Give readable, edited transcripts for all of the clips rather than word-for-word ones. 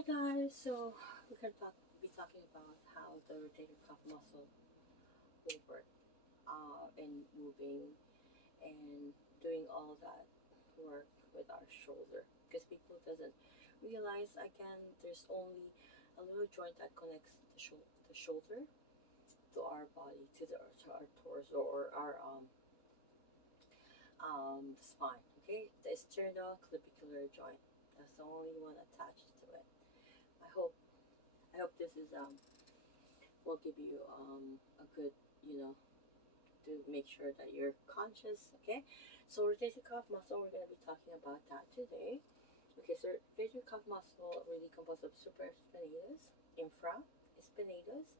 Hi guys, so we're gonna be talking about how the rotator cuff muscle will work in moving and doing all that work with our shoulder. Because people doesn't realize again, there's only a little joint that connects the shoulder to our body, to our torso or our the spine. Okay, the sternoclavicular joint. That's the only one attached to it. I hope I hope this is will give you a good, you know, to make sure that you're conscious. Okay, so rotator cuff muscle, we're going to be talking about that today. Okay, so rotator cuff muscle really composed of supraspinatus, infraspinatus,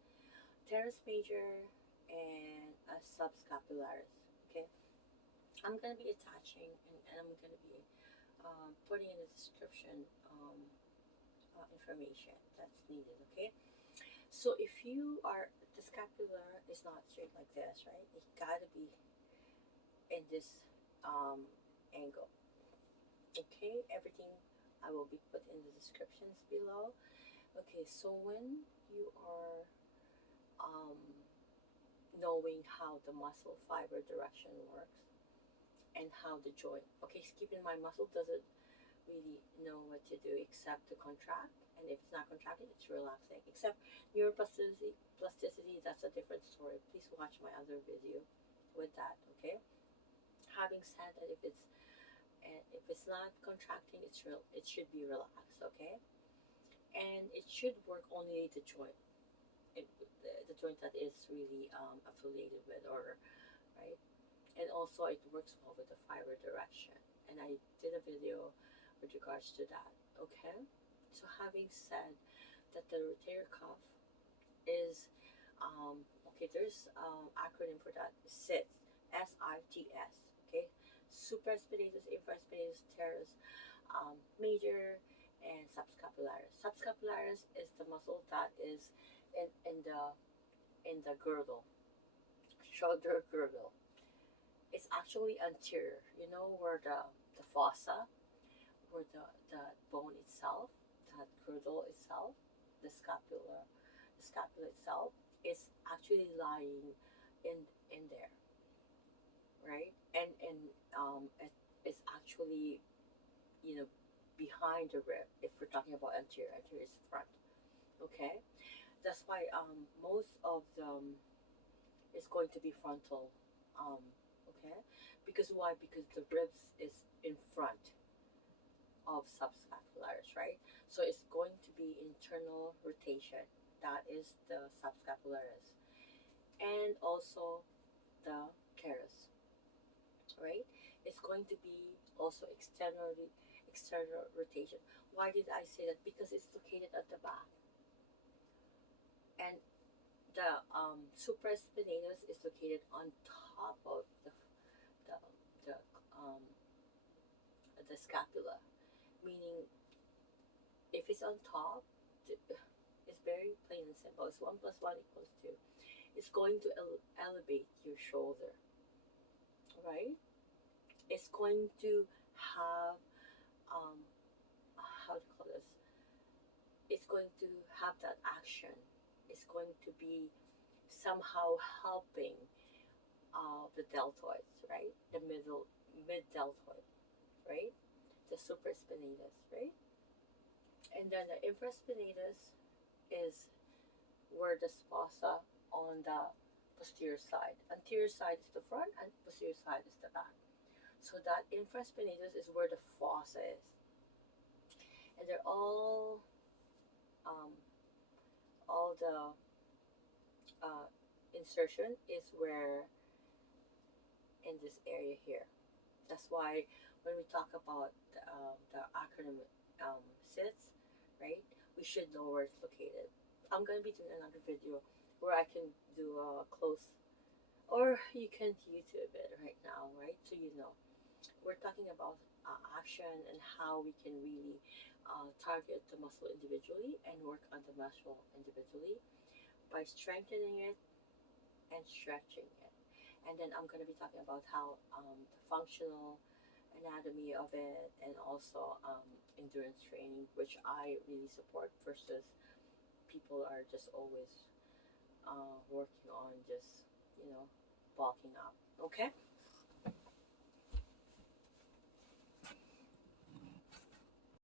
teres major, and a subscapularis. Okay, I'm going to be attaching and I'm going to be putting in the description information that's needed. Okay, so if you are, the scapula is not straight like this, right? It gotta be in this angle. Okay, everything I will be put in the descriptions below. Okay, so when you are um, knowing how the muscle fiber direction works and how the joint, okay, so keep in mind muscle doesn't really know what to do except to contract. And if it's not contracting, it's relaxing. Except neuroplasticity, that's a different story. Please watch my other video with that. Okay. Having said that, if it's not contracting, it should be relaxed. Okay. And it should work only the joint, the joint that is really affiliated with, or right. And also, it works well with the fiber direction. And I did a video with regards to that. Okay. So having said that, the rotator cuff is okay. There's acronym for that. SITS, SITS. Okay, supraspinatus, infraspinatus, teres major, and subscapularis. Subscapularis is the muscle that is in the girdle, shoulder girdle. It's actually anterior. You know where the fossa, where the bone itself, that girdle itself, the scapula itself is actually lying in there, right? It's actually, you know, behind the rib. If we're talking about anterior is front. Okay, that's why most of them is going to be frontal. Um, okay, because why? Because the ribs is in front of subscapularis, right? So it's going to be internal rotation. That is the subscapularis, and also the teres, right? It's going to be also external rotation. Why did I say that? Because it's located at the back, and the supraspinatus is located on top of the the um, the scapula, meaning if it's on top, it's very plain and simple. It's 1 plus 1 equals 2. It's going to elevate your shoulder, right? It's going to have how to call this? It's going to have that action. It's going to be somehow helping the deltoids, right? The mid deltoid, right? The supraspinatus, right? And then the infraspinatus is where the fossa on the posterior side. Anterior side is the front, and posterior side is the back. So that infraspinatus is where the fossa is, and they're um, all the insertion is where in this area here. That's why when we talk about the acronym SITS, right, we should know where it's located. I'm going to be doing another video where I can do a close, or you can YouTube it right now, right? So you know, we're talking about action and how we can really target the muscle individually and work on the muscle individually by strengthening it and stretching it. And then I'm going to be talking about how the functional anatomy of it, and also endurance training, which I really support, versus people are just always working on just, bulking up. Okay?